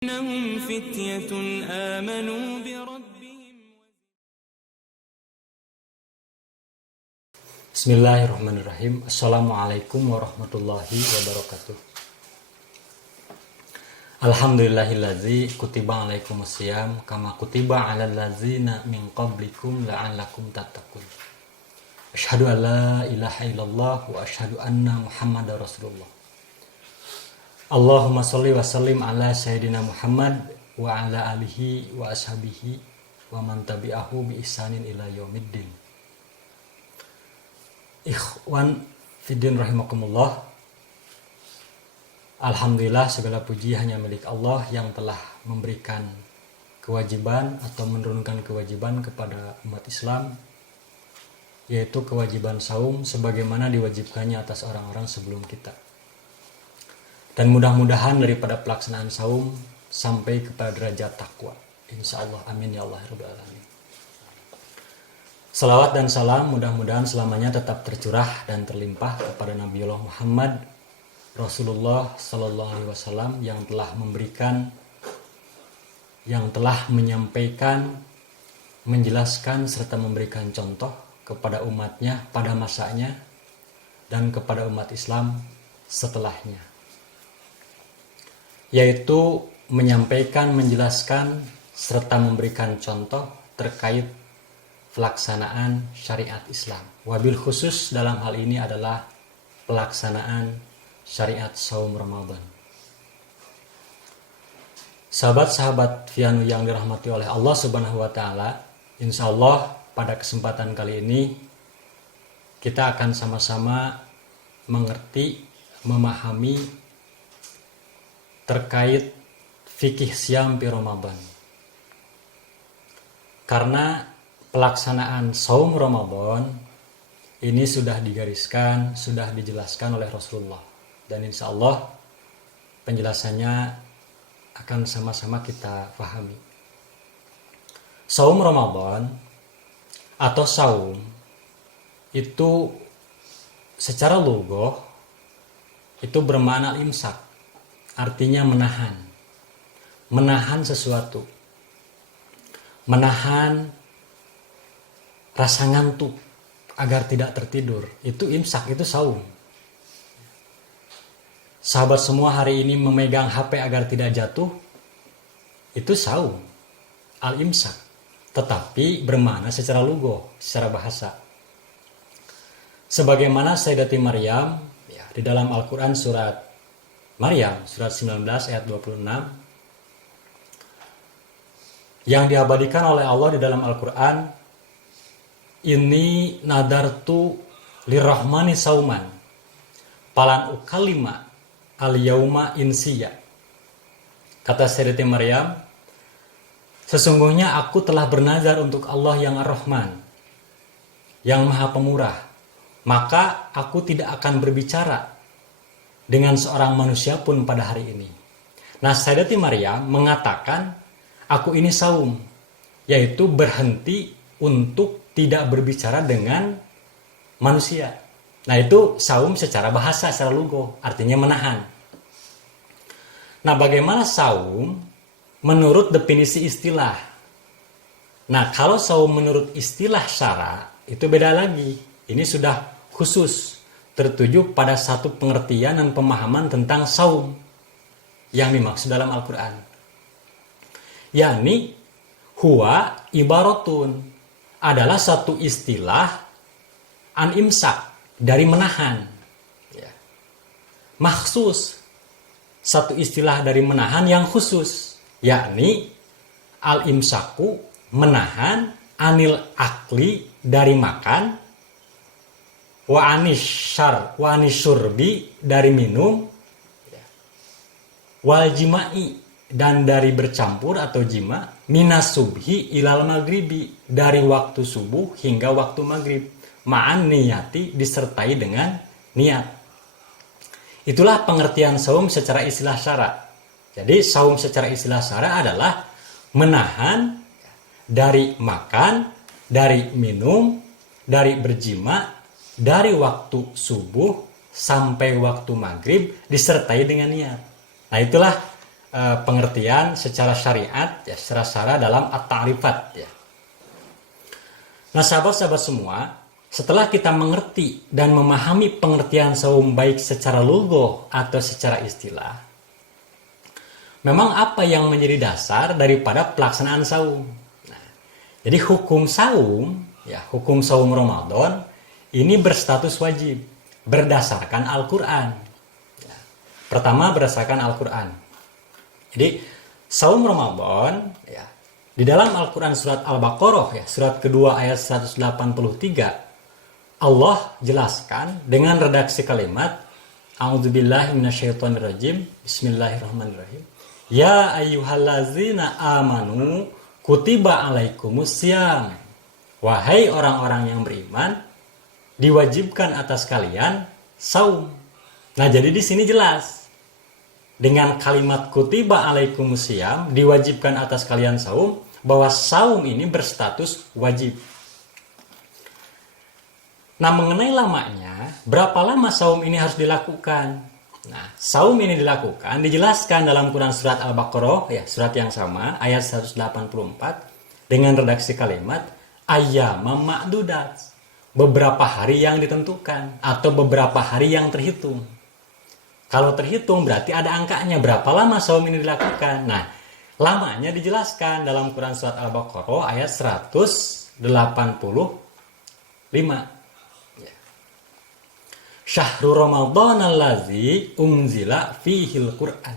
إنهم فتية آمنوا بربهم. Bismillahirrahmanirrahim. Assalamualaikum warahmatullahi wabarakatuh. Alhamdulillahillazi kutiba alaikumusiyam kama kutiba alal ladzina min qablikum la'allakum tattaqun. Asyhadu an la ilaha illallah wa asyhadu anna Muhammadar Rasulullah. Allahumma sholli wa sallim ala sayyidina Muhammad wa ala alihi wa ashabihi wa man tabi'ahu bi ihsanin ila yaumiddin. Ikhwan fiddin rahimakumullah. Alhamdulillah, segala puji hanya milik Allah yang telah memberikan kewajiban atau menurunkan kewajiban kepada umat Islam, yaitu kewajiban saum sebagaimana diwajibkannya atas orang-orang sebelum kita. Dan mudah-mudahan daripada pelaksanaan saum sampai kepada derajat takwa, insyaallah, amin ya Allah rabbal alamin. Salawat dan salam mudah-mudahan selamanya tetap tercurah dan terlimpah kepada Nabiullah Muhammad Rasulullah Sallallahu Alaihi Wasallam yang telah memberikan, yang telah menyampaikan, menjelaskan serta memberikan contoh kepada umatnya pada masanya dan kepada umat Islam setelahnya, yaitu menyampaikan, menjelaskan serta memberikan contoh terkait pelaksanaan syariat Islam. Wabil khusus dalam hal ini adalah pelaksanaan syariat saum Ramadan. Sahabat-sahabat Vianu yang dirahmati oleh Allah Subhanahu wa taala, insyaallah pada kesempatan kali ini kita akan sama-sama mengerti, memahami terkait fikih siam fi Ramadan. Karena pelaksanaan saum Ramadan ini sudah digariskan, sudah dijelaskan oleh Rasulullah, dan insya Allah penjelasannya akan sama-sama kita pahami. Saum Ramadan atau saum itu secara lugah itu bermakna imsak, artinya menahan sesuatu, menahan rasa ngantuk agar tidak tertidur. Itu imsak, itu saum. Sahabat semua hari ini memegang HP agar tidak jatuh, itu saum, al-imsak, tetapi bermakna secara lugah, secara bahasa. Sebagaimana Sayyidati Maryam ya, di dalam Al-Quran surat Maryam surat 19 ayat 26 yang diabadikan oleh Allah di dalam Al-Quran, ini nadartu lirrahmani sauman palan ukalima al yauma insiya. Kata Sayyidati Maryam, sesungguhnya aku telah bernazar untuk Allah yang Ar-Rahman, yang Maha Pemurah, maka aku tidak akan berbicara dengan seorang manusia pun pada hari ini. Nah, Sayyidati Maryam mengatakan, aku ini saum, yaitu berhenti untuk tidak berbicara dengan manusia. Nah, itu saum secara bahasa, secara lugah, artinya menahan. Nah, bagaimana saum menurut definisi istilah? Nah, kalau saum menurut istilah syara itu beda lagi. Ini sudah khusus tertuju pada satu pengertian dan pemahaman tentang saum yang dimaksud dalam Al-Quran, yakni huwa ibaratun, adalah satu istilah an-imsak, dari menahan ya. Maksus, satu istilah dari menahan yang khusus, yakni al-imsaku, menahan, anil akli, dari makan, wa anisyurbi, dari minum, wal jima'i, dan dari bercampur atau jima, minas subhi ilal maghribi, dari waktu subuh hingga waktu maghrib, ma'an niyati, disertai dengan niat. Itulah pengertian saum secara istilah syara. Jadi saum secara istilah syara adalah menahan dari makan, dari minum, dari berjima, dari waktu subuh sampai waktu maghrib, disertai dengan niat. Nah, itulah pengertian secara syariat ya, secara dalam at-ta'rifat ya. Nah, sahabat-sahabat semua, setelah kita mengerti dan memahami pengertian saum baik secara lugah atau secara istilah, memang apa yang menjadi dasar daripada pelaksanaan saum? Nah, jadi hukum saum, ya hukum saum Ramadan ini berstatus wajib berdasarkan Al-Quran. Ya, pertama berdasarkan Al-Quran. Jadi saum Ramadan, ya di dalam Al-Quran surat Al-Baqarah, ya surat kedua ayat 183. Allah jelaskan dengan redaksi kalimat A'udzubillahi minasyaitonirrajim Bismillahirrahmanirrahim. Ya ayyuhallazina amanu kutiba alaikumussyam. Wahai orang-orang yang beriman, diwajibkan atas kalian saum. Nah, jadi di sini jelas dengan kalimat kutiba alaikumussyam, diwajibkan atas kalian saum, bahwa saum ini berstatus wajib. Nah, mengenai lamanya, berapa lama saum ini harus dilakukan? Nah, saum ini dilakukan, dijelaskan dalam Quran surat Al-Baqarah, ya, surat yang sama, ayat 184, dengan redaksi kalimat, ayyamam ma'dudat, beberapa hari yang ditentukan, atau beberapa hari yang terhitung. Kalau terhitung, berarti ada angkanya, berapa lama saum ini dilakukan. Nah, lamanya dijelaskan dalam Quran surat Al-Baqarah, ayat 185. Syahrul Ramadan allazi unzila fihil Qur'an.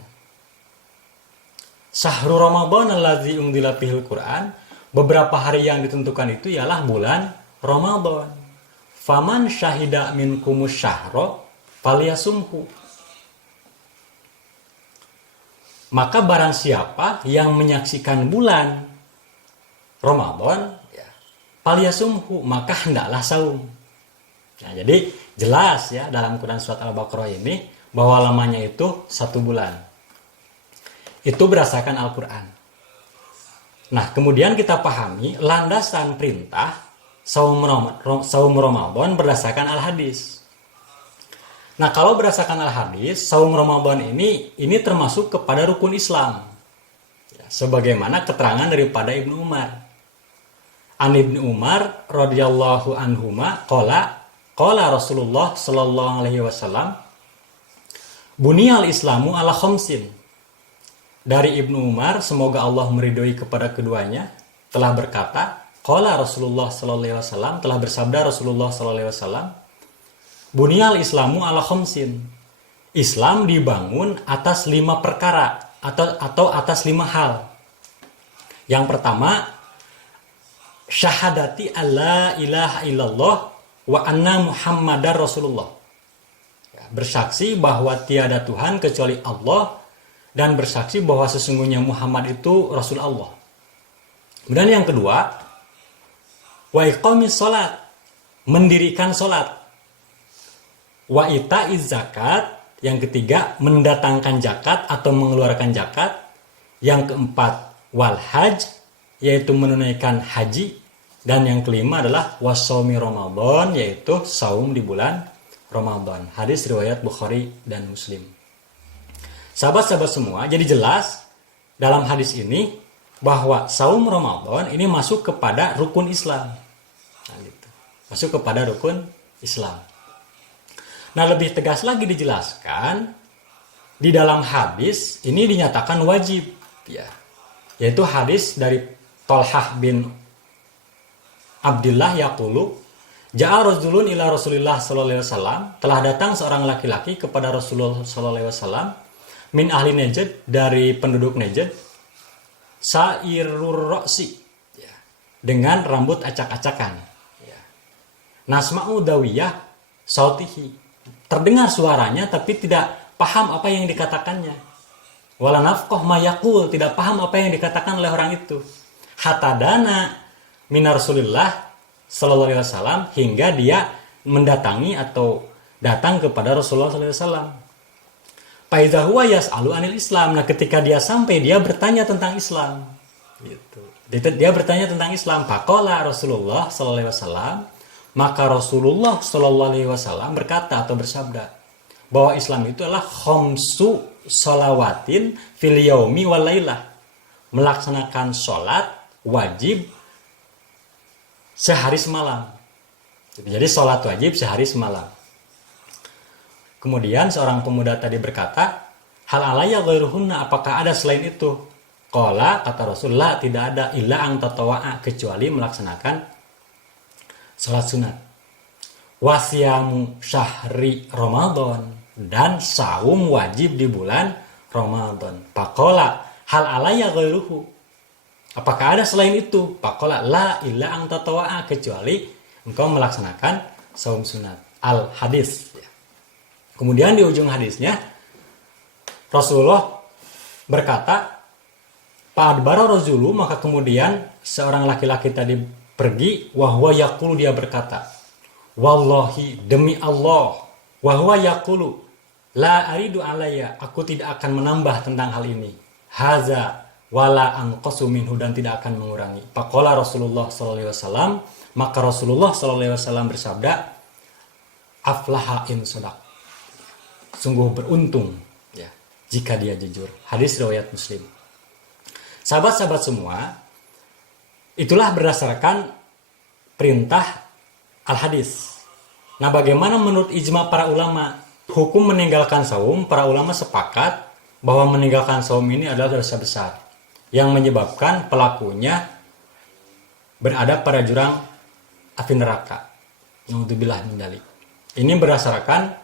Syahrul Ramadan allazi unzila fihil Qur'an, beberapa hari yang ditentukan itu ialah bulan Ramadan. Faman syahida minkumus syahra falyasumhu. Maka barang siapa yang menyaksikan bulan Ramadan, ya, falyasumhu, maka hendaklah saum. Nah, jadi jelas ya dalam Quran surat Al-Baqarah ini bahwa lamanya itu 1 bulan. Itu berdasarkan Al-Quran. Nah, kemudian kita pahami landasan perintah saum Ramadan berdasarkan Al-Hadis. Nah, kalau berdasarkan Al-Hadis, saum Ramadan ini termasuk kepada rukun Islam. Ya, sebagaimana keterangan daripada Ibnu Umar. An Ibnu Umar radhiyallahu anhuma qala Rasulullah sallallahu alaihi wasallam, buniyal Islamu ala khamsin. Dari Ibnu Umar, semoga Allah meridhoi kepada keduanya, telah berkata, qala Rasulullah sallallahu alaihi wasallam, telah bersabda Rasulullah sallallahu alaihi wasallam, buniyal Islamu ala khamsin. Islam dibangun atas 5 perkara atau atas 5 hal. Yang pertama, syahadati alla ilaha illallah wa anna Muhammadar Rasulullah. Ya, bersaksi bahwa tiada Tuhan kecuali Allah dan bersaksi bahwa sesungguhnya Muhammad itu Rasul Allah. Kemudian yang kedua, wa iqamis salat, mendirikan salat. Wa itaiz zakat, yang ketiga mendatangkan zakat atau mengeluarkan zakat. Yang keempat, wal hajj, yaitu menunaikan haji. Dan yang kelima adalah wasomi Ramadan, yaitu saum di bulan Ramadan. Hadis riwayat Bukhari dan Muslim. Sahabat-sahabat semua, jadi jelas dalam hadis ini bahwa saum Ramadan ini masuk kepada rukun Islam. Nah, gitu. Masuk kepada rukun Islam. Nah, lebih tegas lagi dijelaskan di dalam hadis ini dinyatakan wajib, ya. Yaitu hadis dari Thalhah bin Abdullah yaqulu, ja'a rajulun ila Rasulillah sallallahu alaihi wasallam, telah datang seorang laki-laki kepada Rasulullah sallallahu alaihi wasallam, min ahli Najd, dari penduduk Najd, sa'irur ra'si, ya, dengan rambut acak-acakan, ya. Nasma'u dawiyah sautihi, terdengar suaranya tapi tidak paham apa yang dikatakannya. Wala nafqah ma yaqul, tidak paham apa yang dikatakan oleh orang itu. Hatadana minar Rasulillah sallallahu alaihi wasallam, hingga dia mendatangi atau datang kepada Rasulullah sallallahu alaihi wasallam. Fa idza huwa yas'alu anil Islam. Nah, ketika dia sampai, dia bertanya tentang Islam. Gitu. Dia bertanya tentang Islam. Faqala Rasulullah sallallahu alaihi wasallam, maka Rasulullah sallallahu alaihi wasallam berkata atau bersabda bahwa Islam itu adalah khamsu sholawatin fil yaumi wal lailah. Melaksanakan sholat wajib sehari semalam. Jadi sholat wajib sehari semalam. Kemudian seorang pemuda tadi berkata, hal alayya ghairuhunna, apakah ada selain itu? Qala, kata Rasulullah, tidak ada, illa ang tatawa'a, kecuali melaksanakan sholat sunat. Wasyamu syahri Ramadan, dan saum wajib di bulan Ramadan. Faqala, hal alayya ghairuhu, apakah ada selain itu? Faqala, la illa ang tatawa'a, kecuali engkau melaksanakan saum sunat. Al hadis. Kemudian di ujung hadisnya Rasulullah berkata, Fa'adbara rajulu, maka kemudian seorang laki-laki tadi pergi, wahwa yaqulu, dia berkata, wallahi, demi Allah, wahwa yaqulu, la aridu alayya, aku tidak akan menambah tentang hal ini, haza wala anqasu minhu, dan tidak akan mengurangi. Faqala Rasulullah sallallahu alaihi wasallam, maka Rasulullah sallallahu alaihi wasallam bersabda, aflaha in shadaq, sungguh beruntung ya jika dia jujur. Hadis riwayat Muslim. Sahabat-sahabat semua, itulah berdasarkan perintah al-hadis. Nah, bagaimana menurut ijma para ulama hukum meninggalkan saum? Para ulama sepakat bahwa meninggalkan saum ini adalah dosa besar yang menyebabkan pelakunya berada pada jurang api neraka. Naudzubillah min dzalik. Ini berdasarkan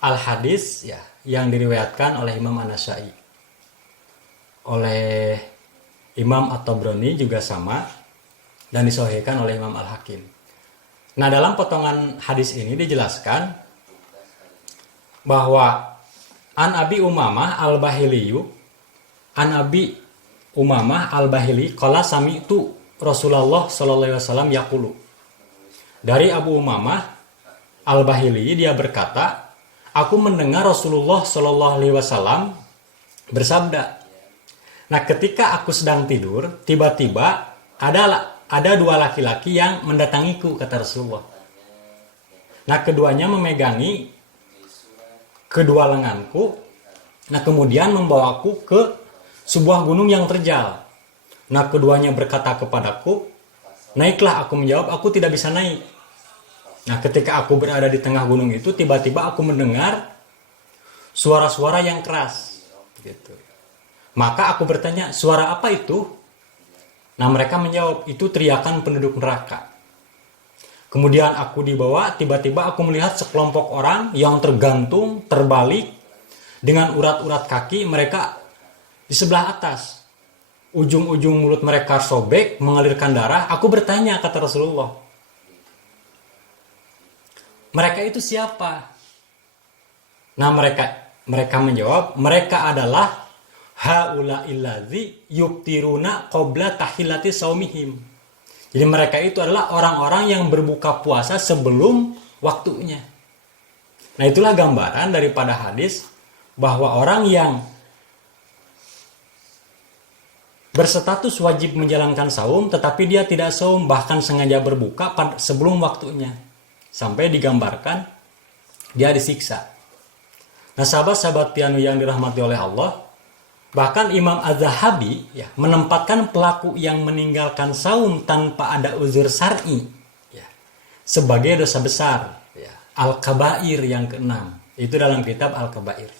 al-hadis ya yang diriwayatkan oleh Imam An-Nasa'i, oleh Imam At-Tabrani juga sama, dan disahihkan oleh Imam Al-Hakim. Nah, dalam potongan hadis ini dijelaskan bahwa An Abi Umamah Al-Bahiliyu, An Abi Umamah Al-Bahili qala sami'tu Rasulullah sallallahu alaihi wasallam yaqulu. Dari Abu Umamah Al-Bahili, dia berkata, aku mendengar Rasulullah sallallahu alaihi wasallam bersabda. Nah, ketika aku sedang tidur, tiba-tiba ada dua laki-laki yang mendatangiku, kata Rasulullah. Nah, keduanya memegangi kedua lenganku. Nah, kemudian membawaku ke sebuah gunung yang terjal. Nah, keduanya berkata kepadaku, naiklah. Aku menjawab, aku tidak bisa naik. Nah, ketika aku berada di tengah gunung itu, tiba-tiba aku mendengar suara-suara yang keras. Gitu. Maka aku bertanya, suara apa itu? Nah, mereka menjawab, itu teriakan penduduk neraka. Kemudian aku dibawa, tiba-tiba aku melihat sekelompok orang yang tergantung, terbalik, dengan urat-urat kaki mereka di sebelah atas. Ujung-ujung mulut mereka sobek, mengalirkan darah. Aku bertanya, kata Rasulullah, mereka itu siapa? Nah, mereka menjawab, mereka adalah haula illadzi yuftiruna qabla tahillati saumihim. Jadi mereka itu adalah orang-orang yang berbuka puasa sebelum waktunya. Nah, itulah gambaran daripada hadis bahwa orang yang berstatus wajib menjalankan saum tetapi dia tidak saum, bahkan sengaja berbuka sebelum waktunya, sampai digambarkan dia disiksa. Nah, sahabat-sahabat pianu yang dirahmati oleh Allah, bahkan Imam Az-Zahabi ya, menempatkan pelaku yang meninggalkan saum tanpa ada uzur syar'i ya, sebagai dosa besar ya, Al-Kabair yang ke-6. Itu dalam kitab Al-Kabair.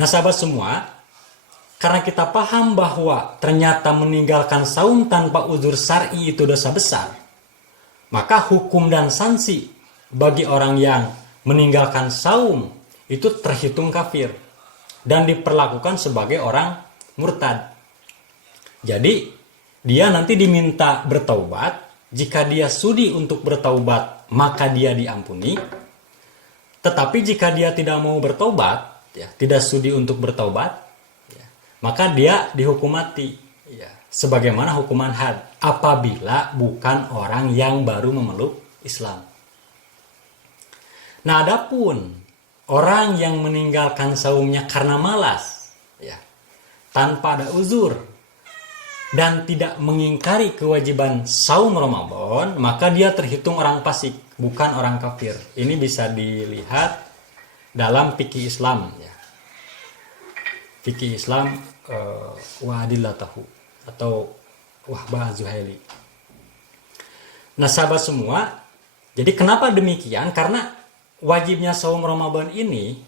Nah, sahabat semua, karena kita paham bahwa ternyata meninggalkan saum tanpa uzur syar'i itu dosa besar, maka hukum dan sanksi bagi orang yang meninggalkan saum itu terhitung kafir dan diperlakukan sebagai orang murtad. Jadi dia nanti diminta bertaubat. Jika dia sudi untuk bertaubat, maka dia diampuni. Tetapi jika dia tidak mau bertaubat, ya, tidak sudi untuk bertaubat, ya, maka dia dihukum mati, ya, sebagaimana hukuman had apabila bukan orang yang baru memeluk Islam. Nah, adapun orang yang meninggalkan saumnya karena malas, ya, tanpa ada uzur, dan tidak mengingkari kewajiban saum Ramadan, maka dia terhitung orang fasik, bukan orang kafir. Ini bisa dilihat dalam fikih Islam. Ya. Fikih Islam wa adillatahu atau Wahbah Az-Zuhaili. Nah sahabat semua, jadi kenapa demikian? Karena wajibnya saum Ramadan ini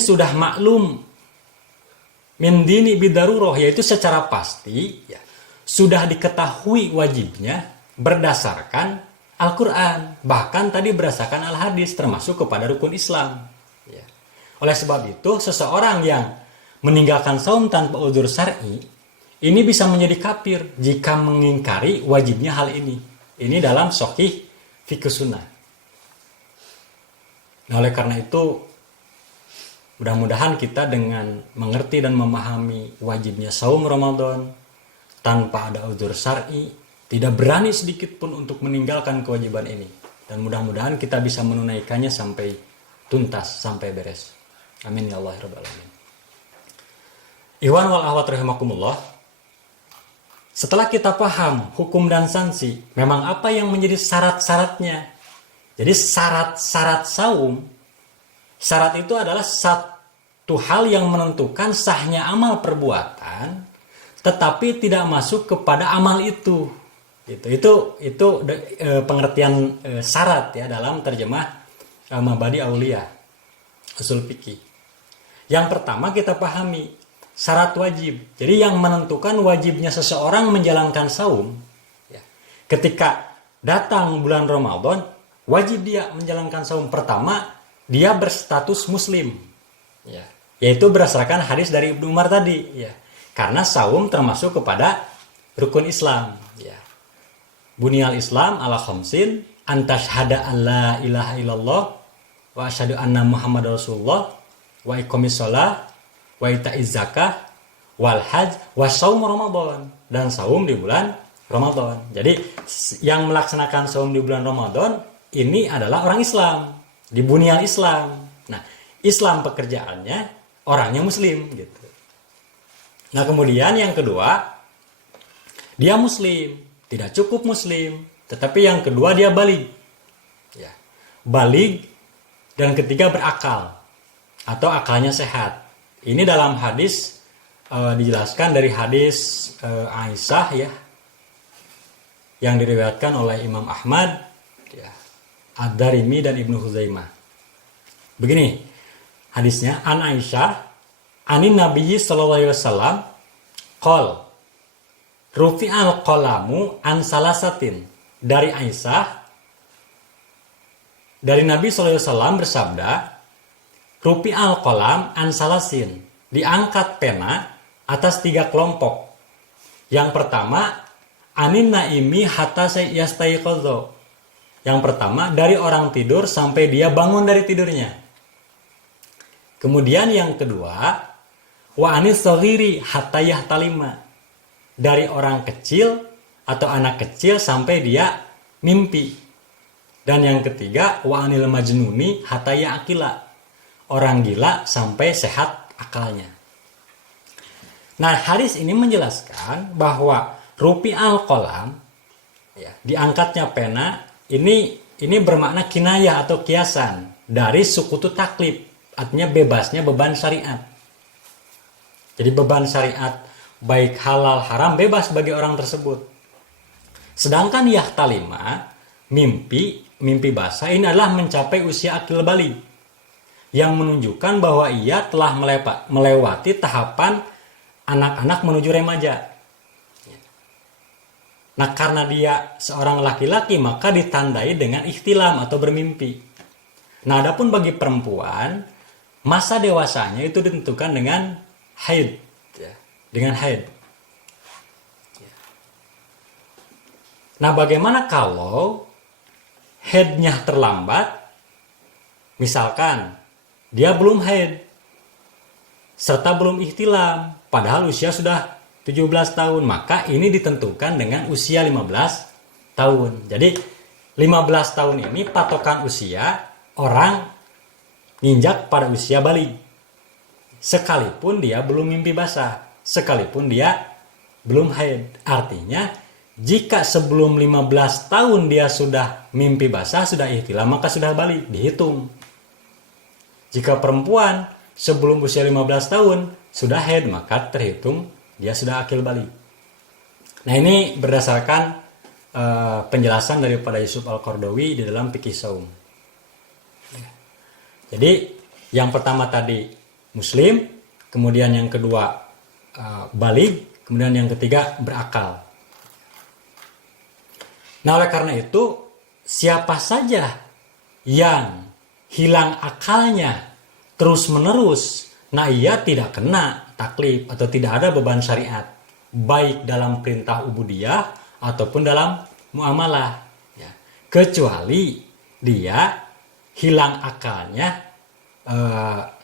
sudah maklum min dini bidaruroh, yaitu secara pasti ya, sudah diketahui wajibnya berdasarkan Al-Quran, bahkan tadi berdasarkan Al-Hadis, termasuk kepada rukun Islam ya. Oleh sebab itu seseorang yang meninggalkan saum tanpa uzur syar'i ini bisa menjadi kafir jika mengingkari wajibnya hal ini. Ini dalam Shahih Fiqh Sunnah. Nah, oleh karena itu mudah-mudahan kita dengan mengerti dan memahami wajibnya saum Ramadan tanpa ada uzur syar'i, tidak berani sedikit pun untuk meninggalkan kewajiban ini. Dan mudah-mudahan kita bisa menunaikannya sampai tuntas, sampai beres. Amin ya Allah ya Rabbal alamin. Ikhwan wal akhwat rahimakumullah. Setelah kita paham hukum dan sanksi, memang apa yang menjadi syarat-syaratnya. Jadi syarat-syarat saum, syarat itu adalah satu hal yang menentukan sahnya amal perbuatan, tetapi tidak masuk kepada amal itu. Itu pengertian syarat ya dalam terjemah Mabadi Aulia usul fikih. Yang pertama kita pahami syarat wajib. Jadi yang menentukan wajibnya seseorang menjalankan saum ya, ketika datang bulan Ramadan wajib dia menjalankan saum. Pertama dia berstatus muslim ya, yaitu berdasarkan hadis dari Ibnu Umar tadi ya. Karena saum termasuk kepada rukun Islam ya. Bunyal Islam ala khamsin antashhada an la ilaha illallah wa asyhadu anna Muhammadar Rasulullah wa iqamis shalah wa ita'iz zakah wal hajj wa shaum Ramadan, dan saum di bulan Ramadan. Jadi yang melaksanakan saum di bulan Ramadan ini adalah orang Islam, di bunyal Islam. Nah, Islam pekerjaannya orangnya muslim gitu. Nah, kemudian yang kedua dia muslim. Tidak cukup muslim, tetapi yang kedua dia baligh. Ya. Baligh, dan ketiga berakal atau akalnya sehat. Ini dalam hadis dijelaskan dari hadis Aisyah ya, yang diriwayatkan oleh Imam Ahmad, ya, Ad-Darimi dan Ibnu Huzaimah. Begini hadisnya, an Aisyah anin Nabiyyi sallallahu alaihi wasallam qol rufi'al qalamu an salasatin. Dari Aisyah, dari Nabi SAW bersabda, rufi'al qalam an salasin, diangkat pena atas 3 kelompok. Yang pertama, anin naimi hatta yastayqadha. Yang pertama, dari orang tidur sampai dia bangun dari tidurnya. Kemudian yang kedua, wa anis saghiri hatta yahtalima, dari orang kecil atau anak kecil sampai dia mimpi. Dan yang ketiga, wa anil majnuni hatta ya'qila, orang gila sampai sehat akalnya. Nah, hadis ini menjelaskan bahwa rufi'al qalam ya, diangkatnya pena ini bermakna kinayah atau kiasan dari sukutu taklif, artinya bebasnya beban syariat. Jadi beban syariat baik halal haram bebas bagi orang tersebut. Sedangkan yahtalima, mimpi basah, ini adalah mencapai usia akil baligh, yang menunjukkan bahwa ia telah melewati tahapan anak-anak menuju remaja. Nah, karena dia seorang laki-laki maka ditandai dengan ihtilam atau bermimpi. Nah, adapun bagi perempuan, masa dewasanya itu ditentukan dengan haid. Dengan haid. Nah, bagaimana kalau haidnya terlambat? Misalkan dia belum haid serta belum ihtilam, padahal usia sudah 17 tahun, maka ini ditentukan dengan usia 15 tahun. Jadi 15 tahun ini patokan usia orang nginjak pada usia baligh, sekalipun dia belum mimpi basah, sekalipun dia belum haid. Artinya jika sebelum 15 tahun dia sudah mimpi basah, sudah ihtilam, maka sudah baligh, dihitung. Jika perempuan sebelum usia 15 tahun sudah haid, maka terhitung dia sudah akil balik. Nah, ini berdasarkan penjelasan daripada Yusuf Al-Qaradawi di dalam Fiqih Shaum. Jadi yang pertama tadi muslim, kemudian yang kedua balik, kemudian yang ketiga berakal. Nah, oleh karena itu siapa saja yang hilang akalnya terus-menerus, nah ia tidak kena taklif atau tidak ada beban syariat, baik dalam perintah ubudiyah ataupun dalam muamalah, ya. Kecuali dia hilang akalnya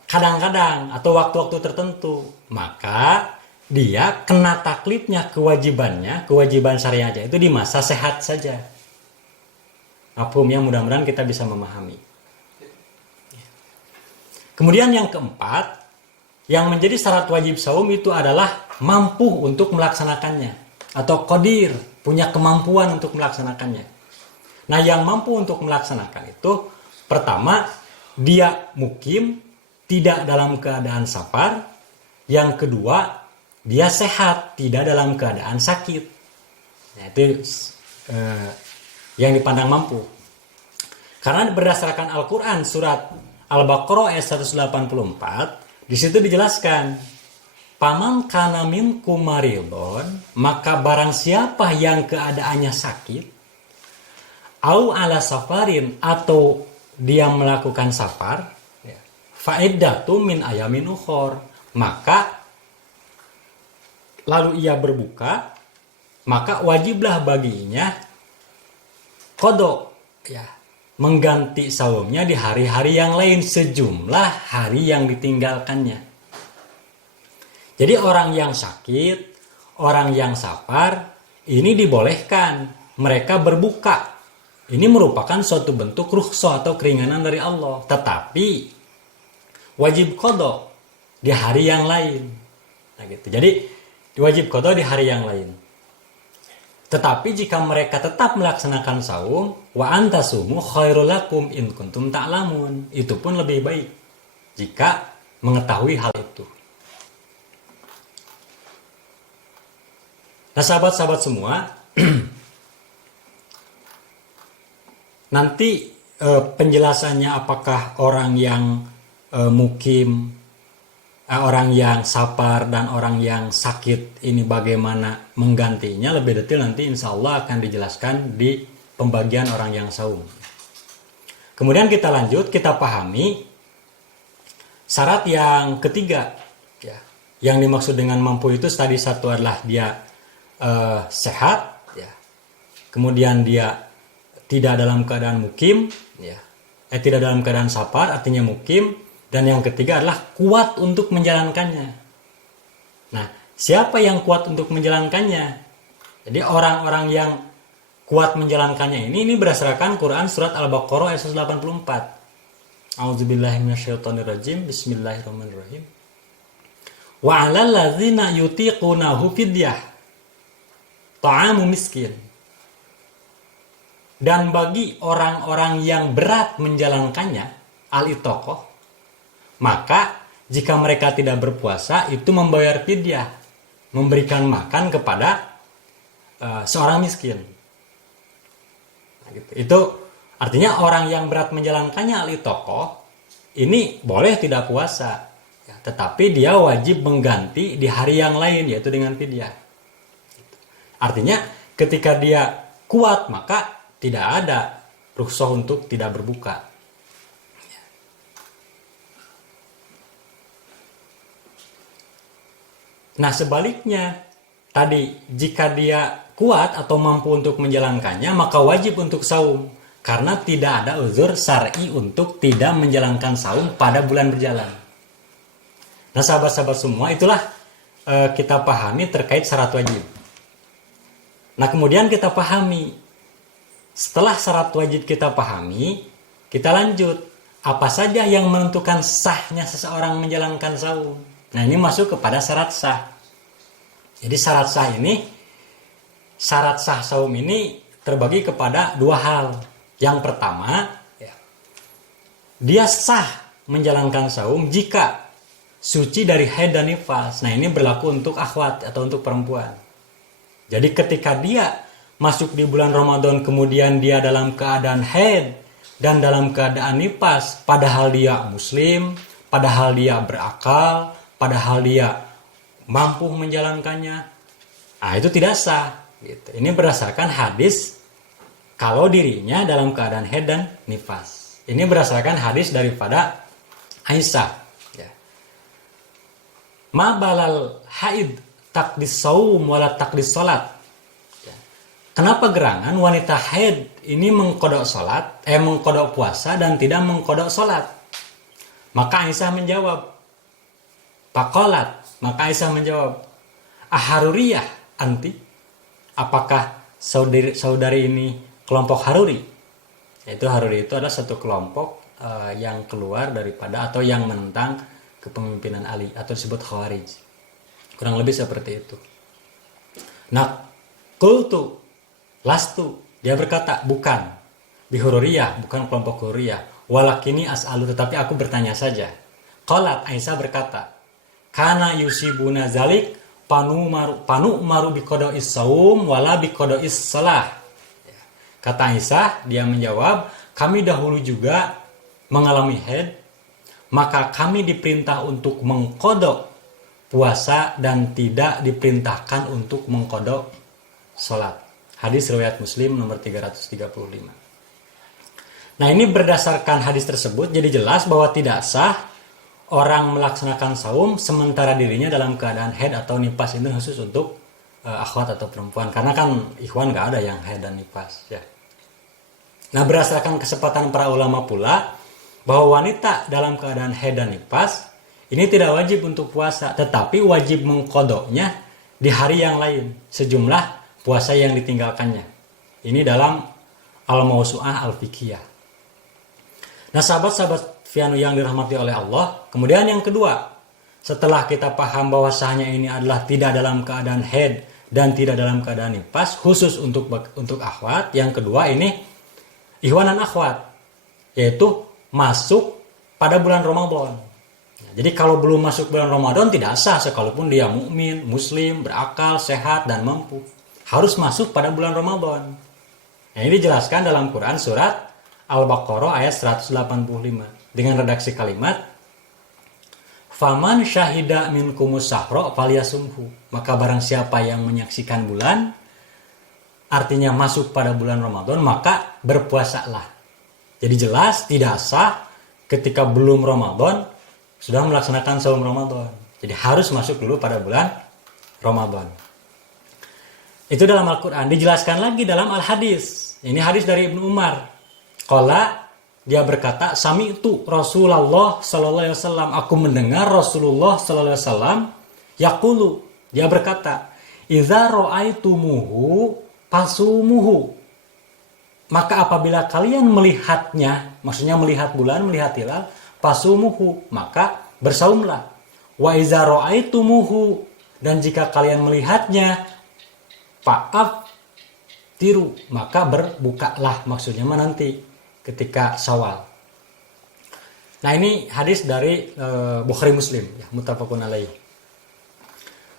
kadang-kadang atau waktu-waktu tertentu, maka dia kena taklifnya, kewajiban syariatnya itu di masa sehat saja. Mafhumnya, mudah-mudahan kita bisa memahami. Kemudian yang keempat, yang menjadi syarat wajib saum itu adalah mampu untuk melaksanakannya, atau qadir, punya kemampuan untuk melaksanakannya. Nah, yang mampu untuk melaksanakan itu pertama, dia mukim, tidak dalam keadaan safar. Yang kedua, dia sehat, tidak dalam keadaan sakit. Nah, itu yang dipandang mampu. Karena berdasarkan Al-Quran surat Al-Baqarah ayat 184, di situ dijelaskan, paman kana minkum maridon, maka barang siapa yang keadaannya sakit, au ala safarin, atau dia melakukan safar, fa'iddatu min ayamin ukhor, maka lalu ia berbuka, maka wajiblah baginya qada, ya, mengganti saumnya di hari-hari yang lain sejumlah hari yang ditinggalkannya. Jadi orang yang sakit, orang yang safar, ini dibolehkan mereka berbuka. Ini merupakan suatu bentuk rukhsah atau keringanan dari Allah. Tetapi wajib qada di hari yang lain. Nah, gitu. Jadi wajib qada di hari yang lain. Tetapi jika mereka tetap melaksanakan saum, wa antasumu khairul lakum in kuntum ta'lamun, itu pun lebih baik jika mengetahui hal itu. Nah, sahabat-sahabat semua, nanti penjelasannya apakah orang yang mukim, orang yang safar dan orang yang sakit ini bagaimana menggantinya lebih detail nanti insya Allah akan dijelaskan di pembagian orang yang saum. Kemudian kita lanjut, kita pahami syarat yang ketiga, ya. Yang dimaksud dengan mampu itu tadi satu adalah dia sehat, ya. Kemudian dia tidak dalam keadaan mukim, ya. Tidak dalam keadaan safar, artinya mukim. Dan yang ketiga adalah kuat untuk menjalankannya. Nah, siapa yang kuat untuk menjalankannya? Jadi orang-orang yang kuat menjalankannya ini berdasarkan Quran surat Al-Baqarah ayat 184. A'udzubillahi minasyaitonirrajim. Bismillahirrahmanirrahim. Wa 'alal ladzina yutiqunahu fidyah ta'amu miskin. Dan bagi orang-orang yang berat menjalankannya, al-itaqah, maka jika mereka tidak berpuasa itu membayar fidyah, memberikan makan kepada seorang miskin. Nah, gitu. Itu artinya orang yang berat menjalankannya al-itaqah ini boleh tidak puasa, ya, tetapi dia wajib mengganti di hari yang lain yaitu dengan fidyah. Artinya ketika dia kuat maka tidak ada rukhsah untuk tidak berbuka. Nah, sebaliknya tadi jika dia kuat atau mampu untuk menjalankannya maka wajib untuk saum karena tidak ada uzur syar'i untuk tidak menjalankan saum pada bulan berjalan. Nah, sahabat-sahabat semua, itulah kita pahami terkait syarat wajib. Nah, kemudian kita pahami setelah syarat wajib kita pahami, kita lanjut apa saja yang menentukan sahnya seseorang menjalankan saum. Nah, ini masuk kepada syarat sah. Jadi syarat sah saum ini terbagi kepada dua hal. Yang pertama, ya, dia sah menjalankan saum jika suci dari haid dan nifas. Nah, ini berlaku untuk akhwat atau untuk perempuan. Jadi ketika dia masuk di bulan Ramadan kemudian dia dalam keadaan haid dan dalam keadaan nifas, padahal dia muslim, padahal dia berakal, padahal dia mampu menjalankannya, nah itu tidak sah. Gitu. Ini berdasarkan hadis kalau dirinya dalam keadaan haid dan nifas. Ini berdasarkan hadis daripada Aisyah. Ya. Ma balal haid taqdis saum wala taqdis salat. Kenapa gerangan wanita haid ini mengkodok mengkodok puasa dan tidak mengkodok salat? Maka Aisyah menjawab, Pakolat. Maka Aisyah menjawab, Aharuriyah anti? Apakah saudari ini kelompok Haruri? Yaitu Haruri itu adalah satu kelompok yang keluar daripada atau yang menentang kepemimpinan Ali atau disebut Khawarij. Kurang lebih seperti itu. Nah, qultu lastu, dia berkata, bukan bihururiyah, bukan kelompok hururiyah. Walakini as'alu, tetapi aku bertanya saja. Qalat, Aisyah berkata, kana yusibuna zalik panu maru biqada'is saum wala biqada'is shalah. Kata Aisyah, dia menjawab, kami dahulu juga mengalami haid, maka kami diperintah untuk mengkodok puasa dan tidak diperintahkan untuk mengkodok salat. Hadis riwayat Muslim nomor 335. Nah, ini berdasarkan hadis tersebut jadi jelas bahwa tidak sah orang melaksanakan saum sementara dirinya dalam keadaan haid atau nifas. Itu khusus untuk akhwat atau perempuan, karena kan ikhwan nggak ada yang haid dan nifas ya. Nah, berdasarkan kesepakatan para ulama pula bahwa wanita dalam keadaan haid dan nifas ini tidak wajib untuk puasa, tetapi wajib mengkodoknya di hari yang lain sejumlah puasa yang ditinggalkannya. Ini dalam Al-Mawsu'ah Al-Fiqhiyah. Nah, sahabat-sahabat Vianu yang dirahmati oleh Allah, kemudian yang kedua, setelah kita paham bahwasanya ini adalah tidak dalam keadaan haid dan tidak dalam keadaan nifas, khusus untuk akhwat, yang kedua ini ikhwan dan akhwat, yaitu masuk pada bulan Ramadan. Jadi kalau belum masuk bulan Ramadan tidak sah sekalipun dia mukmin, muslim, berakal, sehat dan mampu. Harus masuk pada bulan Ramadan. Nah, ini dijelaskan dalam Quran surat Al-Baqarah ayat 185 dengan redaksi kalimat Faman syahida minkumus sahra falyasumhu. Maka barang siapa yang menyaksikan bulan, artinya masuk pada bulan Ramadan, maka berpuasalah. Jadi jelas tidak sah ketika belum Ramadan sudah melaksanakan saum Ramadan. Jadi harus masuk dulu pada bulan Ramadan. Itu dalam Al-Quran. Dijelaskan lagi dalam Al-Hadis. Ini hadis dari Ibnu Umar. Qala, dia berkata, sami'tu Rasulullah sallallahu alaihi wasallam. Aku mendengar Rasulullah sallallahu alaihi wasallam yaqulu, dia berkata, idza ra'aitumuhu fasumuhu. Maka apabila kalian melihatnya, maksudnya melihat bulan, melihat hilal, fasumuhu, maka bersaumlah. Wa idza ra'aitumuhu, dan jika kalian melihatnya, fa'af tiru, maka berbukalah, maksudnya nanti ketika Syawal. Nah, ini hadis dari Bukhari Muslim ya, muttafaqun alaih.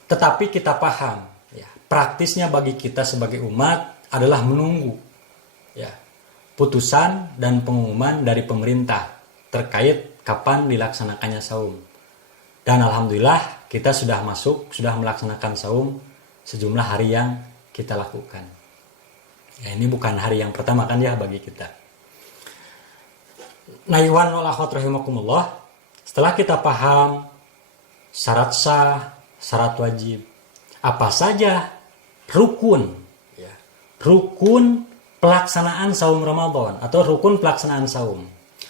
Tetapi kita paham ya, praktisnya bagi kita sebagai umat adalah menunggu ya putusan dan pengumuman dari pemerintah terkait kapan dilaksanakannya saum. Dan alhamdulillah kita sudah melaksanakan saum sejumlah hari yang kita lakukan. Ya, ini bukan hari yang pertama kan ya bagi kita. Nah, ikhwan wal akhwat rahimakumullah, setelah kita paham syarat sah, syarat wajib, apa saja rukun ya, rukun pelaksanaan saum Ramadan atau rukun pelaksanaan saum.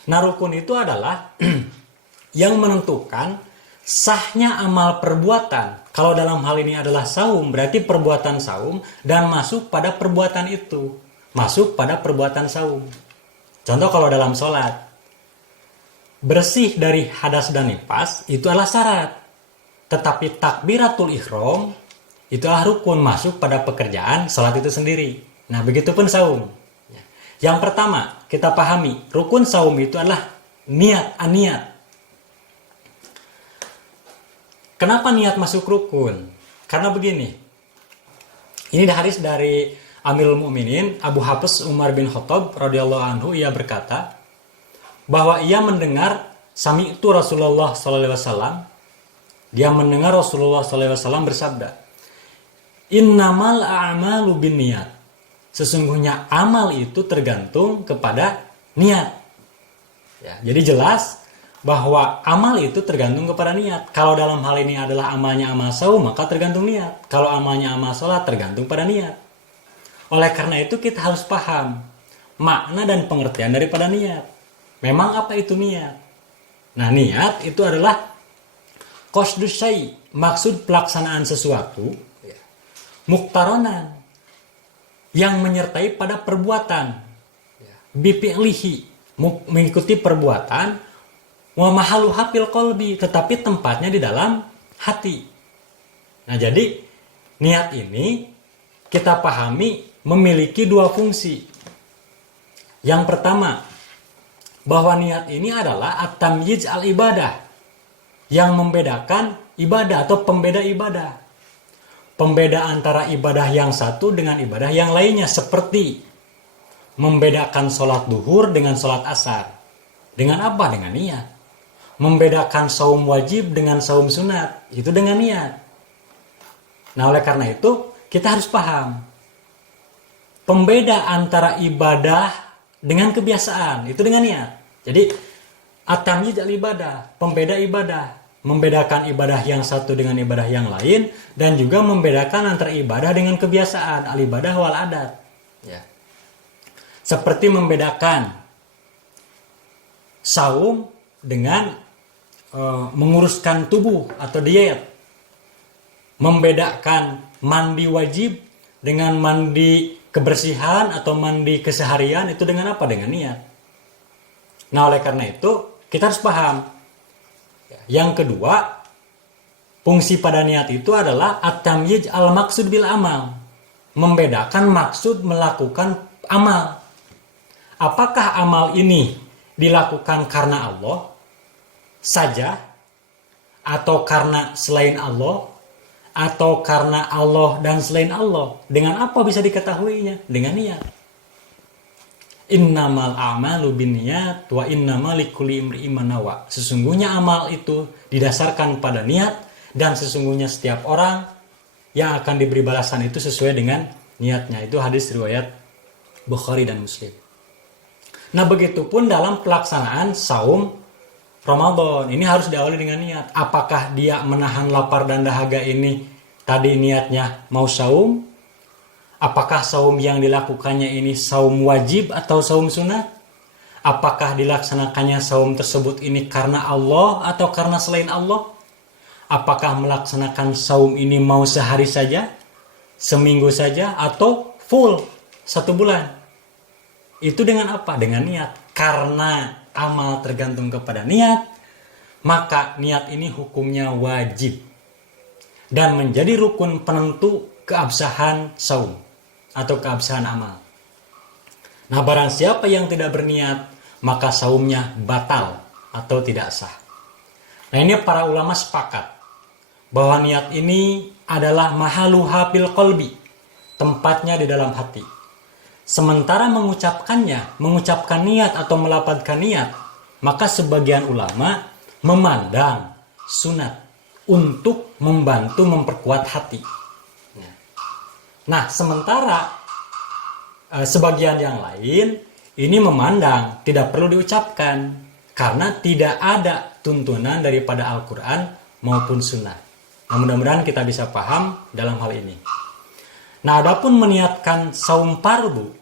Nah, rukun itu adalah yang menentukan sahnya amal perbuatan. Kalau dalam hal ini adalah saum, berarti perbuatan saum dan masuk pada perbuatan itu. Masuk pada perbuatan saum. Contoh kalau dalam sholat, bersih dari hadas dan nifas itu adalah syarat. Tetapi takbiratul ihram itu adalah rukun, masuk pada pekerjaan sholat itu sendiri. Nah, begitupun saum. Yang pertama, kita pahami, rukun saum itu adalah niat, aniat. Kenapa niat masuk rukun? Karena begini. Ini hadis dari Amirul Mukminin Abu Hafs Umar bin Khattab radhiyallahu anhu, ia berkata bahwa ia mendengar sami'tu Rasulullah sallallahu alaihi wasallam. Dia mendengar Rasulullah sallallahu alaihi wasallam bersabda, "Innamal a'malu binniyat." Sesungguhnya amal itu tergantung kepada niat. Ya, jadi jelas bahwa amal itu tergantung kepada niat. Kalau dalam hal ini adalah amalnya amal saum, maka tergantung niat. Kalau amalnya amal sholat, tergantung pada niat. Oleh karena itu kita harus paham makna dan pengertian daripada niat. Memang apa itu niat? Nah, niat itu adalah qasdus syai', maksud pelaksanaan sesuatu, muqtaronan, yang menyertai pada perbuatan, bifi'lihi, mengikuti perbuatan, wa mahaluha fil qalbi, tetapi tempatnya di dalam hati. Nah, jadi niat ini kita pahami memiliki dua fungsi. Yang pertama, bahwa niat ini adalah at-tamyiz al-ibadah, yang membedakan ibadah atau pembeda ibadah. Pembeda antara ibadah yang satu dengan ibadah yang lainnya, seperti membedakan sholat duhur dengan sholat asar. Dengan apa? Dengan niat. Membedakan saum wajib dengan saum sunat, itu dengan niat. Nah, oleh karena itu kita harus paham pembeda antara ibadah dengan kebiasaan, itu dengan niat. Jadi at-tamyiz al-ibadah, pembeda ibadah, membedakan ibadah yang satu dengan ibadah yang lain, dan juga membedakan antara ibadah dengan kebiasaan, al-ibadah wal adat. Ya. Seperti membedakan saum dengan menguruskan tubuh atau diet. Membedakan mandi wajib dengan mandi kebersihan atau mandi keseharian, itu dengan apa? Dengan niat. Nah, oleh karena itu kita harus paham. Yang kedua, fungsi pada niat itu adalah at-tamyiz al-maqsud bil amal. Membedakan maksud melakukan amal. Apakah amal ini dilakukan karena Allah saja, atau karena selain Allah, atau karena Allah dan selain Allah? Dengan apa bisa diketahuinya? Dengan niat. Innamal a'malu binniyat wa innamal likulli imri'in ma nawa. Sesungguhnya amal itu didasarkan pada niat, dan sesungguhnya setiap orang yang akan diberi balasan itu sesuai dengan niatnya. Itu hadis riwayat Bukhari dan Muslim. Nah, begitupun dalam pelaksanaan saum Ramadan. Ini harus diawali dengan niat. Apakah dia menahan lapar dan dahaga ini tadi niatnya mau saum? Apakah saum yang dilakukannya ini saum wajib atau saum sunat? Apakah dilaksanakannya saum tersebut ini karena Allah atau karena selain Allah? Apakah melaksanakan saum ini mau sehari saja, seminggu saja, atau full 1 bulan? Itu dengan apa? Dengan niat. Karena amal tergantung kepada niat, maka niat ini hukumnya wajib dan menjadi rukun penentu keabsahan saum atau keabsahan amal. Nah, barang siapa yang tidak berniat, maka saumnya batal atau tidak sah. Nah, ini para ulama sepakat bahwa niat ini adalah mahaluha fil qalbi, tempatnya di dalam hati. Sementara mengucapkan niat atau melafadzkan niat, maka sebagian ulama memandang sunat untuk membantu memperkuat hati. Nah, sementara sebagian yang lain ini memandang tidak perlu diucapkan karena tidak ada tuntunan daripada Al-Quran maupun sunnah. Nah, mudah-mudahan kita bisa paham dalam hal ini. Nah, adapun meniatkan saum fardu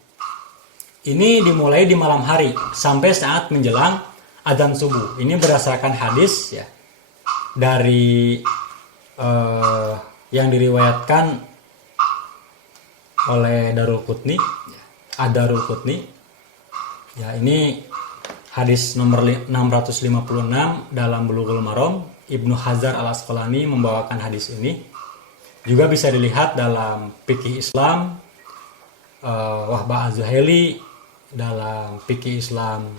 ini dimulai di malam hari sampai saat menjelang adzan subuh. Ini berdasarkan hadis ya dari yang diriwayatkan oleh Darul Qutni, Ad-Darul Qutni. Ya, ini hadis nomor 656 dalam Bulughul Maram. Ibnu Hajar Al-Asqalani membawakan hadis ini. Juga bisa dilihat dalam Fikih Islam, Wahbah Az-Zuhaili, dalam Fikih Islam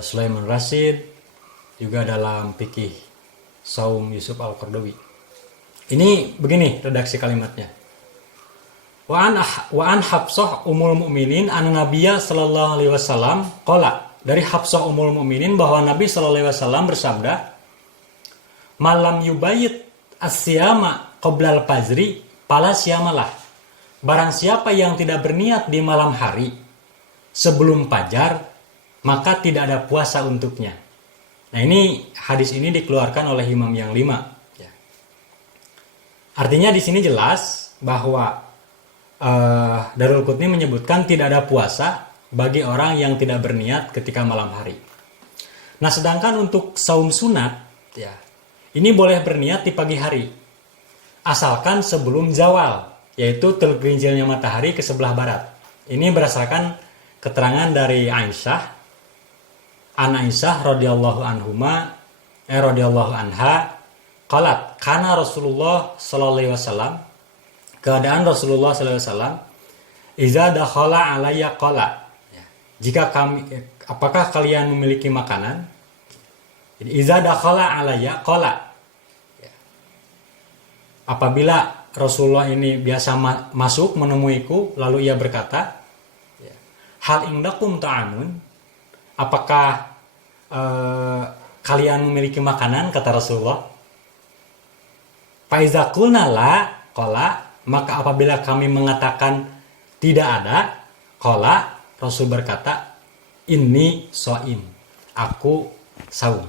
Sulaiman Rasyid, juga dalam Fikih saum Yusuf Al-Qaradawi. Ini begini redaksi kalimatnya. Wa an Hafsah Ummul Mukminin an Nabiyya sallallahu alaihi wasallam qala. Dari Hafsah Ummul Mukminin bahwa Nabi sallallahu alaihi wasallam bersabda, "Malam yubayit as-siyama qabla al-fajri, fala siyamalah." Barang siapa yang tidak berniat di malam hari sebelum fajar, maka tidak ada puasa untuknya. Nah, ini hadis ini dikeluarkan oleh imam yang 5. Ya. Artinya di sini jelas bahwa Darul Qutni menyebutkan tidak ada puasa bagi orang yang tidak berniat ketika malam hari. Nah, sedangkan untuk saum sunat, ya, ini boleh berniat di pagi hari, asalkan sebelum zawal, yaitu tergelincirnya matahari ke sebelah barat. Ini berdasarkan keterangan dari Aisyah, radhiyallahu anha, qalat kana Rasulullah sallallahu alaihi wasallam, keadaan Rasulullah sallallahu alaihi wasallam, iza dakhala alayya qala, jika apakah kalian memiliki makanan? Jadi iza dakhala alayya qala, apabila Rasulullah ini biasa masuk menemuiku, lalu ia berkata, hal indakum ta'amun, apakah kalian memiliki makanan, kata Rasulullah. Fa iza qulna la qala, maka apabila kami mengatakan tidak ada, qala, Rasul berkata, inni shaim, aku saum.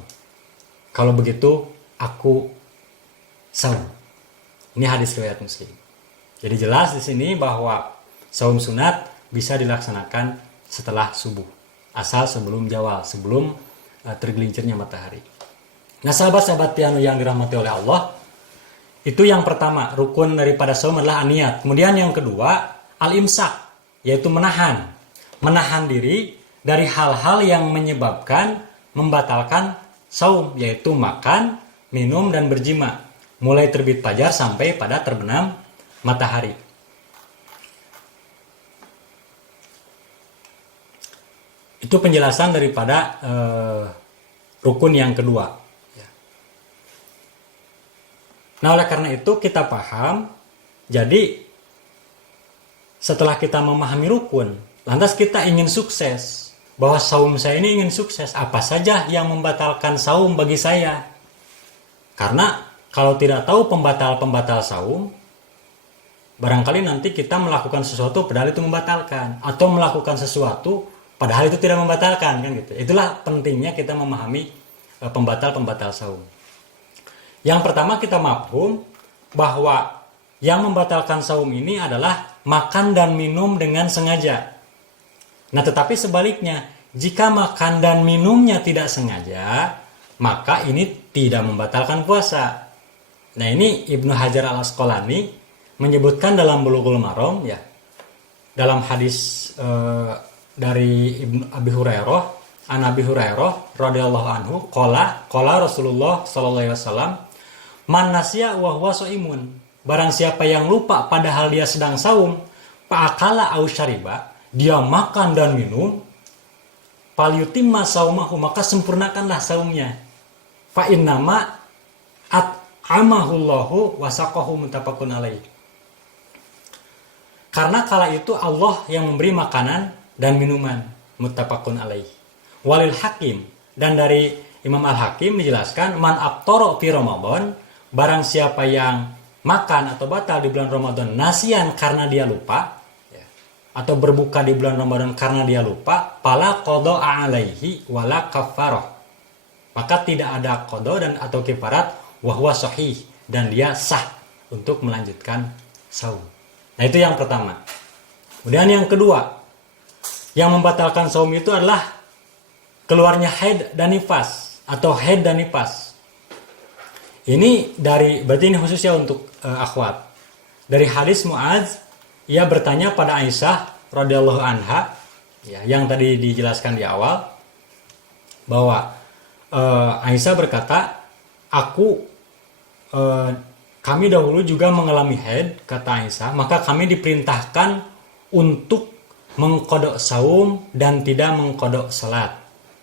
Kalau begitu aku saum. Ini hadis riwayat Muslim. Jadi jelas di sini bahwa saum sunat bisa dilaksanakan setelah subuh, asal sebelum zawal, sebelum tergelincirnya matahari. Nah, sahabat-sahabat yang dirahmati oleh Allah, itu yang pertama, rukun daripada saum adalah niat. Kemudian yang kedua, al-imsak, yaitu menahan diri dari hal-hal yang menyebabkan membatalkan saum, yaitu makan, minum, dan berjima, mulai terbit fajar sampai pada terbenam matahari. Itu penjelasan daripada rukun yang kedua. Nah, oleh karena itu kita paham, jadi setelah kita memahami rukun, lantas kita ingin sukses, bahwa saum saya ini ingin sukses, apa saja yang membatalkan saum bagi saya? Karena kalau tidak tahu pembatal-pembatal saum, barangkali nanti kita melakukan sesuatu padahal itu membatalkan, atau melakukan sesuatu padahal itu tidak membatalkan, kan gitu. Itulah pentingnya kita memahami pembatal-pembatal saum. Yang pertama kita mafhum bahwa yang membatalkan saum ini adalah makan dan minum dengan sengaja. Nah, tetapi sebaliknya, jika makan dan minumnya tidak sengaja, maka ini tidak membatalkan puasa. Nah, ini Ibnu Hajar Al-Asqalani menyebutkan dalam Bulughul Maram, ya, dalam hadis dari Abi Hurairah, an Abi Hurairah radhiyallahu anhu, qala Rasulullah sallallahu alaihi wasallam, man nasya wa huwa shaimun, barang siapa yang lupa padahal dia sedang saum, fa'akala au syariba, dia makan dan minum, falyutimma saumahu, maka sempurnakanlah saumnya. Fa innama at'amahullahu wa saqahu, muttafaqun alaih. Karena kala itu Allah yang memberi makanan dan minuman, muttafaqun alaih. Walil Hakim, dan dari Imam Al-Hakim dijelaskan, man aftara fi Ramadan, barang siapa yang makan atau batal di bulan Ramadan nasian karena dia lupa, ya, atau berbuka di bulan Ramadan karena dia lupa, fala qada'a alaihi wala kafarah, maka tidak ada qada dan atau kifarat, wa huwa sahih, dan dia sah untuk melanjutkan saum. Nah, itu yang pertama. Kemudian yang kedua, yang membatalkan saum itu adalah keluarnya haid dan nifas, atau haid dan nifas. Ini berarti ini khususnya untuk akhwat. Dari hadis Mu'adz, ia bertanya pada Aisyah radhiyallahu anha, ya, yang tadi dijelaskan di awal, bahwa Aisyah berkata, kami dahulu juga mengalami haid, kata Aisyah, maka kami diperintahkan untuk mengqada saum dan tidak mengqada salat.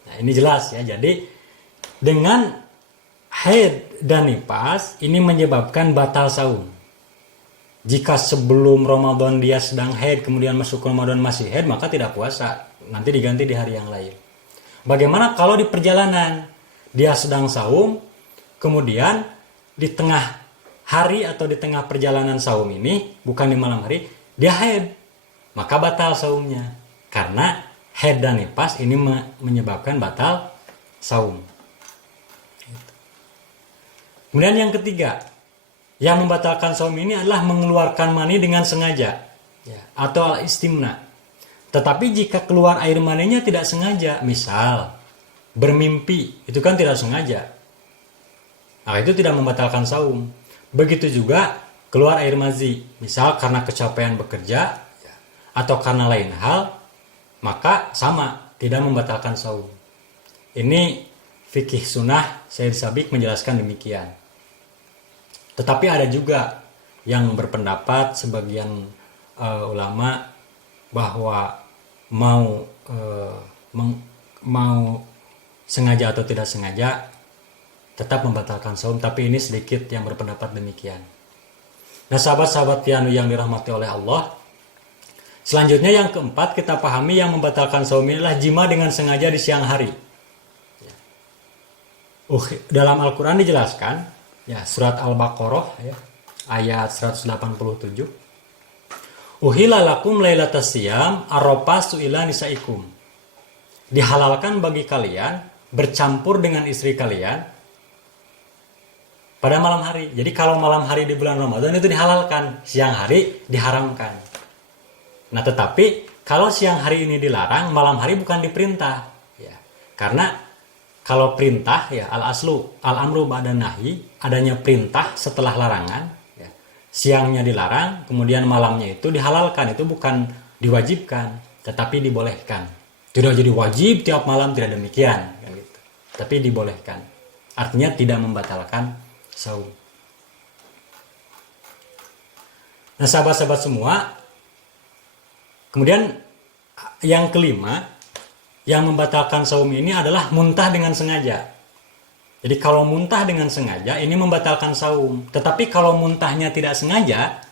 Nah, ini jelas, ya. Jadi dengan haid dan nifas ini menyebabkan batal saum. Jika sebelum Ramadan dia sedang haid, kemudian masuk Ramadan masih haid, maka tidak puasa. Nanti diganti di hari yang lain. Bagaimana kalau di perjalanan dia sedang saum, kemudian di tengah hari atau di tengah perjalanan saum ini, bukan di malam hari, dia haid, maka batal saumnya. Karena haid dan nifas ini menyebabkan batal saum. Kemudian yang ketiga, yang membatalkan saum ini adalah mengeluarkan mani dengan sengaja, atau al-istimna. Tetapi jika keluar air maninya tidak sengaja, misal bermimpi, itu kan tidak sengaja. Nah, itu tidak membatalkan saum. Begitu juga keluar air mazi, misal karena kecapean bekerja atau karena lain hal, maka sama, tidak membatalkan saum. Ini fikih sunnah Syekh Sabiq menjelaskan demikian. Tetapi ada juga yang berpendapat sebagian ulama bahwa mau sengaja atau tidak sengaja tetap membatalkan saum, tapi ini sedikit yang berpendapat demikian. Nah, sahabat-sahabat yang dirahmati oleh Allah, selanjutnya yang keempat kita pahami yang membatalkan saum adalah jima dengan sengaja di siang hari. Dalam Al-Quran dijelaskan, surat Al-Baqarah ayat 187. Uhilla lakum lailatas siyam arrafasu ila nisaikum. Dihalalkan bagi kalian bercampur dengan istri kalian pada malam hari. Jadi kalau malam hari di bulan Ramadan itu dihalalkan, siang hari diharamkan. Nah, tetapi kalau siang hari ini dilarang, malam hari bukan diperintah. Karena kalau perintah al-aslu al-amru ba'da nahi, adanya perintah setelah larangan, siangnya dilarang, kemudian malamnya itu dihalalkan, itu bukan diwajibkan, tetapi dibolehkan. Tidak jadi wajib tiap malam, tidak demikian, gitu. Tapi dibolehkan. Artinya tidak membatalkan saum. Nah, sahabat-sahabat semua, kemudian yang kelima, yang membatalkan saum ini adalah muntah dengan sengaja. Jadi kalau muntah dengan sengaja ini membatalkan saum. Tetapi kalau muntahnya tidak sengaja,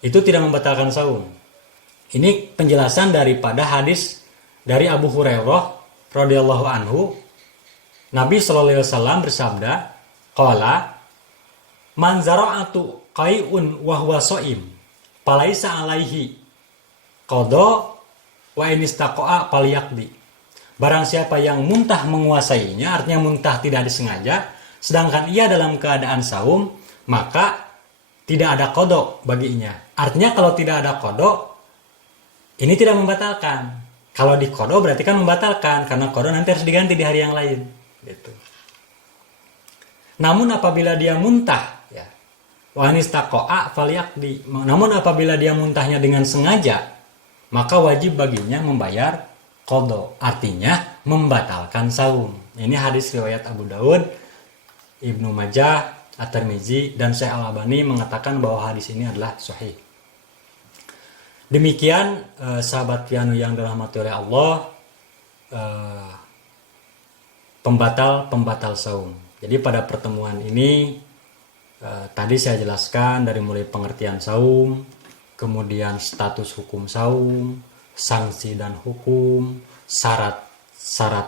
itu tidak membatalkan saum. Ini penjelasan daripada hadis dari Abu Hurairah radhiyallahu anhu. Nabi sallallahu alaihi wasallam bersabda, qala man zara'atu qai'un wa huwa shaim, falaisa alaihi qada wa inistaqa'a falyaqdi. Barang siapa yang muntah menguasainya, artinya muntah tidak disengaja, sedangkan ia dalam keadaan saum, maka tidak ada qada baginya. Artinya kalau tidak ada qada, ini tidak membatalkan. Kalau di qada berarti kan membatalkan, karena qada nanti harus diganti di hari yang lain, gitu. Namun apabila dia muntah, wa inistaqa'a falyaqdi. Namun apabila dia muntahnya dengan sengaja, maka wajib baginya membayar qada, artinya membatalkan saum. Ini hadis riwayat Abu Daud, Ibnu Majah, At-Tirmizi, dan Syekh Al-Albani mengatakan bahwa hadis ini adalah sahih. Demikian sahabat yang dirahmati oleh Allah, pembatal saum. Jadi pada pertemuan ini tadi saya jelaskan dari mulai pengertian saum, kemudian status hukum saum, sanksi dan hukum, syarat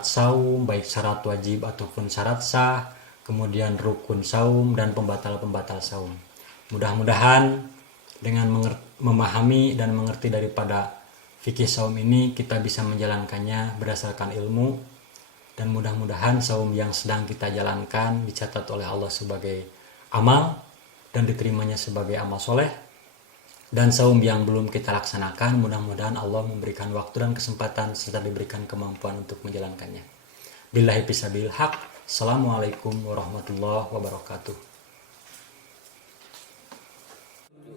saum, baik syarat wajib ataupun syarat sah, kemudian rukun saum dan pembatal saum. Mudah-mudahan dengan memahami dan mengerti daripada fikih saum ini, kita bisa menjalankannya berdasarkan ilmu, dan mudah-mudahan saum yang sedang kita jalankan dicatat oleh Allah sebagai amal dan diterimanya sebagai amal soleh. Dan saum yang belum kita laksanakan, mudah-mudahan Allah memberikan waktu dan kesempatan serta diberikan kemampuan untuk menjalankannya. Billahi fisabilil haq. Assalamualaikum warahmatullahi wabarakatuh.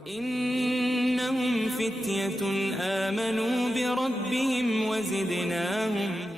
Innahum fityatun amanu bi rabbihim wa zidnahum